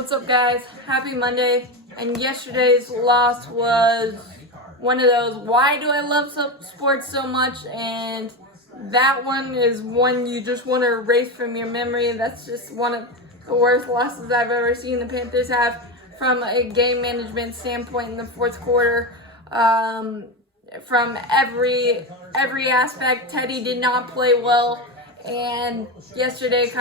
What's up, guys? Happy Monday. And yesterday's loss was one of those, why do I love sports so much? And that one is one you just want to erase from your memory. That's just one of the worst losses I've ever seen the Panthers have from a game management standpoint in the fourth quarter. From every aspect, Teddy did not play well. And yesterday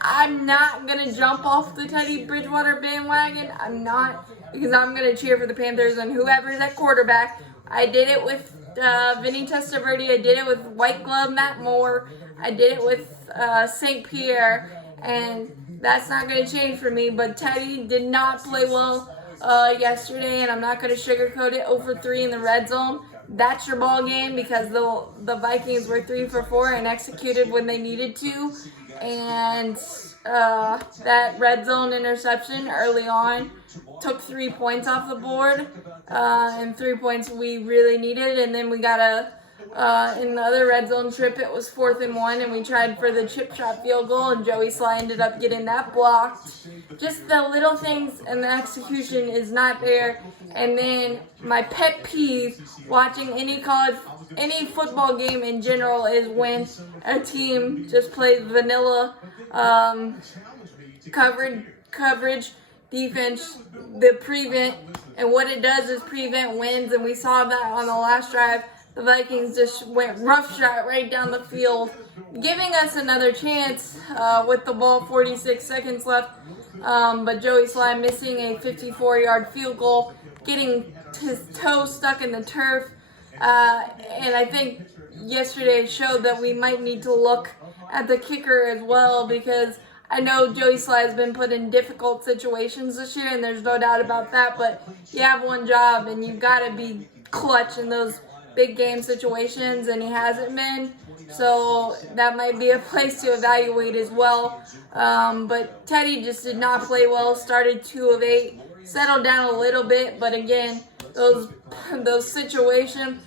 I'm not going to jump off the Teddy Bridgewater bandwagon. I'm not, because I'm going to cheer for the Panthers and whoever's at quarterback. I did it with Vinny Testaverde. I did it with White Glove Matt Moore. I did it with St. Pierre. And that's not going to change for me. But Teddy did not play well yesterday, and I'm not going to sugarcoat it. 0 for 3 in the red zone. That's your ball game, because the Vikings were 3 for 4 and executed when they needed to. And that red zone interception early on took 3 points off the board, and 3 points we really needed. And then we got in the other red zone trip, it was 4th and 1, and we tried for the chip shot field goal, and Joey Sly ended up getting that blocked. Just the little things, and the execution is not there. And then my pet peeve watching any football game in general is when a team just plays vanilla coverage defense, the prevent, and what it does is prevent wins. And we saw that on the last drive. The Vikings just went roughshod right down the field, giving us another chance with the ball, 46 seconds left. But Joey Sly missing a 54-yard field goal, getting his toe stuck in the turf. And I think yesterday showed that we might need to look at the kicker as well, because I know Joey Sly has been put in difficult situations this year, and there's no doubt about that. But you have one job, and you've got to be clutch in those big game situations, and he hasn't been. So that might be a place to evaluate as well. But Teddy just did not play well. Started 2 of 8, settled down a little bit, but again, those situation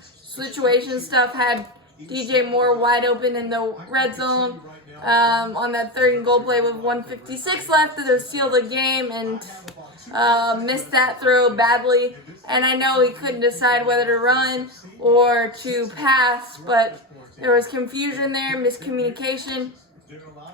stuff had DJ Moore wide open in the red zone on that 3rd and goal play with 1:56 left to seal the game, and missed that throw badly. And I know he couldn't decide whether to run or to pass, but there was confusion there, miscommunication,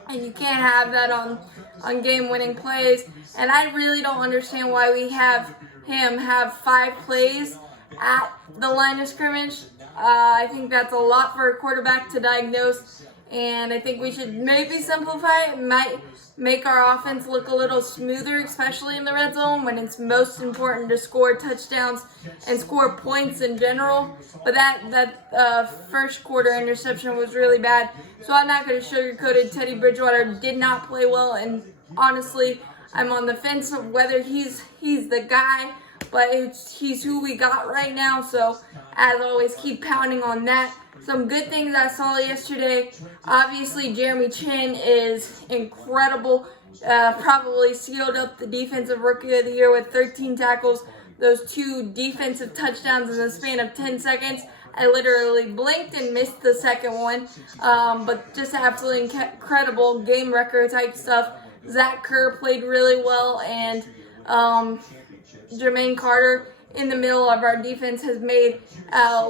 and you can't have that on game-winning plays. And I really don't understand why we have him have 5 plays at the line of scrimmage. I think that's a lot for a quarterback to diagnose, and I think we should maybe simplify it. It might make our offense look a little smoother, especially in the red zone when it's most important to score touchdowns and score points in general. But that first quarter interception was really bad, so I'm not going to sugarcoat it. Teddy Bridgewater did not play well, and honestly, I'm on the fence of whether he's the guy, but he's who we got right now. So as always, keep pounding on that. Some good things I saw yesterday. Obviously, Jeremy Chin is incredible. Probably sealed up the Defensive Rookie of the Year with 13 tackles, those 2 defensive touchdowns in the span of 10 seconds. I literally blinked and missed the second one. But just absolutely incredible game record type stuff. Zach Kerr played really well, and Jermaine Carter in the middle of our defense has made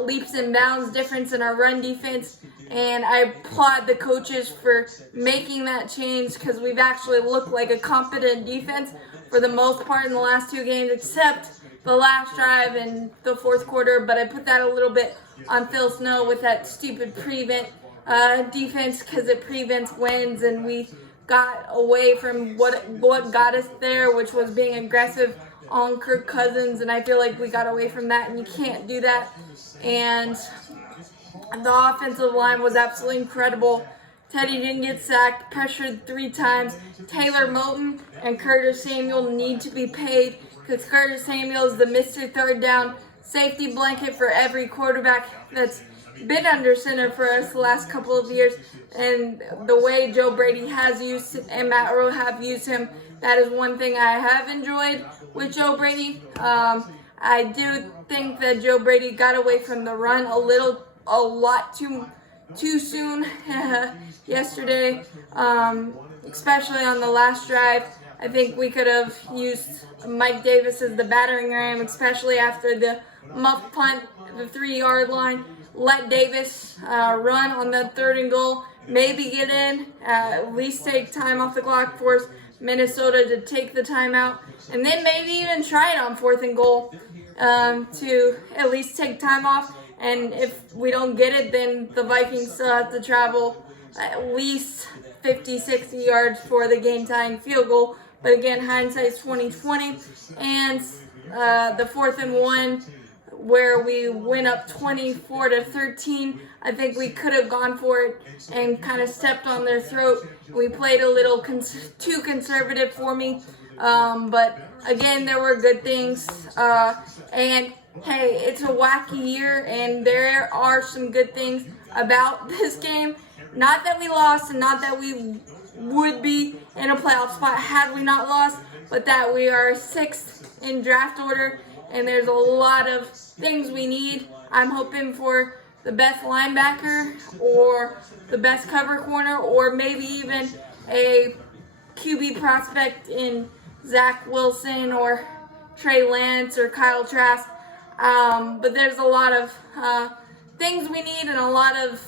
leaps and bounds difference in our run defense, and I applaud the coaches for making that change, because we've actually looked like a competent defense for the most part in the last 2 games, except the last drive in the fourth quarter. But I put that a little bit on Phil Snow with that stupid prevent defense, because it prevents wins, and we got away from what got us there, which was being aggressive on Kirk Cousins, and I feel like we got away from that, and you can't do that. And the offensive line was absolutely incredible. Teddy didn't get sacked, pressured 3 times. Taylor Moton and Curtis Samuel need to be paid, because Curtis Samuel is the Mr. Third Down safety blanket for every quarterback that's been under center for us the last couple of years. And the way Joe Brady has used and Matt Rowe have used him, that is one thing I have enjoyed with Joe Brady. I do think that Joe Brady got away from the run a lot too soon yesterday, especially on the last drive. I think we could have used Mike Davis as the battering ram, especially after the muff punt, the 3-yard line. Let Davis run on that 3rd and goal, maybe get in, at least take time off the clock, force Minnesota to take the timeout, and then maybe even try it on 4th and goal to at least take time off. And if we don't get it, then the Vikings still have to travel at least 50, 60 yards for the game-tying field goal. But again, hindsight's 20/20, and the 4th and 1 where we went up 24-13. I think we could have gone for it and kind of stepped on their throat. We played a little too conservative for me, but again, there were good things. And hey, it's a wacky year, and there are some good things about this game. Not that we lost, and not that we would be in a playoff spot had we not lost, but that we are 6th in draft order, and there's a lot of things we need. I'm hoping for the best linebacker or the best cover corner, or maybe even a QB prospect in Zach Wilson or Trey Lance or Kyle Trask. But there's a lot of things we need, and a lot of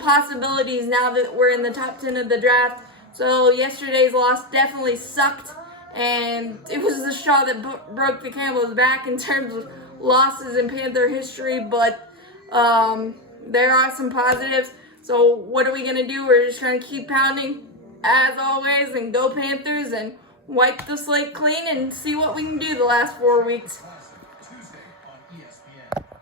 possibilities now that we're in the top 10 of the draft. So yesterday's loss definitely sucked, and it was the straw that broke the camel's back in terms of losses in Panther history, but there are some positives. So what are we going to do? We're just trying to keep pounding, as always, and go Panthers, and wipe the slate clean and see what we can do the last 4 weeks.